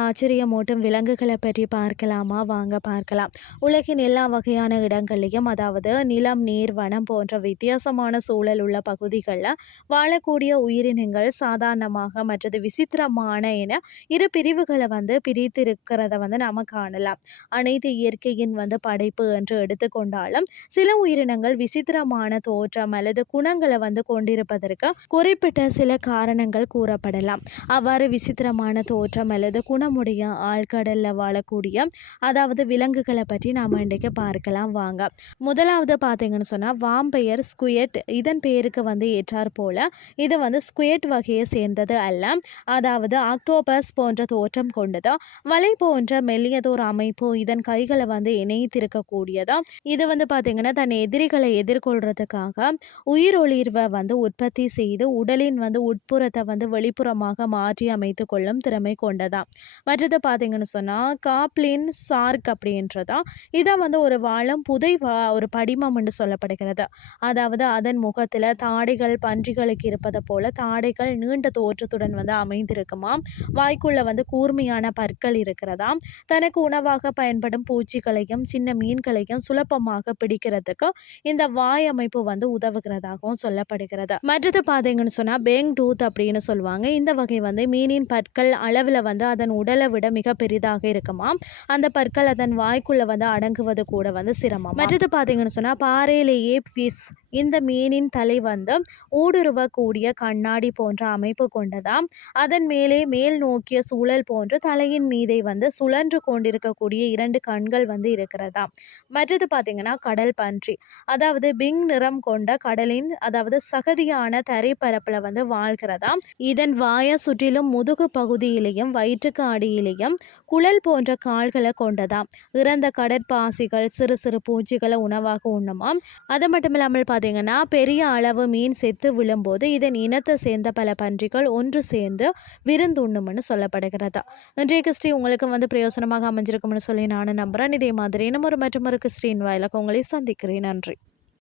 ஆச்சரியமூட்டும் விலங்குகளை பற்றி பார்க்கலாமா? வாங்க பார்க்கலாம். உலகின் எல்லா வகையான இடங்கள்லையும் அதாவது நிலம் நீர் வனம் போன்ற வித்தியாசமான சூழல் உள்ள பகுதிகளில் வாழக்கூடிய உயிரினங்கள் சாதாரணமாக மற்றது விசித்திரமான என இரு பிரிவுகளை வந்து பிரித்திருக்கிறத வந்து நாம் காணலாம். அனைத்து இயற்கையின் வந்து படைப்பு என்று எடுத்துக்கொண்டாலும் சில உயிரினங்கள் விசித்திரமான தோற்றம் அல்லது குணங்களை வந்து கொண்டிருப்பதற்கு குறிப்பிட்ட சில காரணங்கள் கூறப்படலாம். அவ்வாறு விசித்திரமான தோற்றம் அல்லது குணமுடைய ஆழ்கடலில் வாழக்கூடிய அதாவது விலங்குகளை பற்றி நாம் இன்றைக்கு பார்க்கலாம் வாங்க. முதலாவது பார்த்தீங்கன்னு சொன்னால் வாம்பயர் ஸ்குயட். இதன் பேருக்கு வந்து ஏற்றார் போல இது வந்து ஸ்குயட் வகையை சேர்ந்தது அல்ல. அதாவது ஆக்டோபஸ் போன்ற தோற்றம் கொண்டது. வலை போன்ற மெல்லியதோர் அமைப்பு இதன் கைகளை வந்து இணைத்திருக்கக்கூடியதா. இது வந்து பார்த்தீங்கன்னா தன் எதிரிகளை எதிர்கொள்றதுக்காக உயிரொளிர்வை வந்து உற்பத்தி செய்து உடலின் வந்து உட்புறத்தை வந்து வெளிப்புறமாக மாற்றி அமைத்து கொள்ளும் திறமை கொண்டதாம் மற்றது பார்த்தீங்கன்னு சொன்னால் காப்ளின் சார்க் அப்படின்றதா? இதை வந்து ஒரு வாழம் புதை ஒரு படிமம் என்று சொல்லப்படுகிறது. அதாவது அதன் முகத்தில் தாடைகள் பன்றிகளுக்கு இருப்பதை போல தாடைகள் நீண்ட தோற்றத்துடன் வந்து அமைந்திருக்குமாம் வாய்க்குள்ள வந்து கூர்மையான பற்கள் இருக்கிறதாம் தனக்கு உணவாக பயன்படும் பூச்சிகளையும் சின்ன மீன்களையும் சுலபமாக பிடிக்கிறதுக்கு இந்த வாய் அமைப்பு வந்து உதவுகிறதாகவும் சொல்லப்படுகிறது. மற்றது பார்த்தீங்கன்னு சொன்னால் பேங் டூத் அப்படின்னு சொல்லுவாங்க. இந்த வகை வந்து மீனின் பற்கள் அளவில் வந்து அதன் உடலை விட மிக பெரிதாக இருக்குமா அந்த பற்கள் அதன் வாய்க்குள்ளே வந்து அடங்குவது கூட வந்து சிரமம் மற்றது பார்த்தீங்கன்னு சொன்னால் பாறையிலேயே ஃபிஷ் இந்த மீனின் தலை வந்து ஊடுருவக்கூடிய கண்ணாடி போன்ற அமைப்பு கொண்டதாம். அதன் மேலே மேல் நோக்கிய சூழல் போன்று தலையின் மீதை வந்து சுழன்று கொண்டிருக்கக்கூடிய இரண்டு கண்கள் வந்து இருக்கிறதா மற்றது பார்த்தீங்கன்னா கடல் பன்றி. அதாவது பிங் நிறம் கொண்ட கடலின் அதாவது சகதியான தரைப்பரப்பில் வந்து வாழ்கிறதாம். இதன் வாய சுற்றிலும் முதுகு பகுதியிலையும் வயிற்றுக்கு அடியிலையும் குழல் போன்ற கால்களை கொண்டதாம். இறந்த கடற்பாசிகள் சிறு சிறு பூச்சிகளை உணவாக உண்ணுமாம். அது மட்டும் இல்லாமல் பார்த்தீங்கன்னா பெரிய அளவு மீன் செத்து விழும்போது இதன் இனத்தை சேர்ந்த பல பன்றிகள் ஒன்று சேர்ந்து விருந்துண்ணும்னு சொல்லப்படுகிறது. இன்றைய கிறிஸ்டி. உங்களுக்கு வந்து பிரயோசனமாக அமைஞ்சிருக்கும்னு சொல்லி நானும் நம்புகிறேன் இதே மாதிரி இன்னும் ஒரு மற்றும் ஒரு கிறிஸ்டின் வாயிலாக உங்களை சந்திக்கிறேன். நன்றி.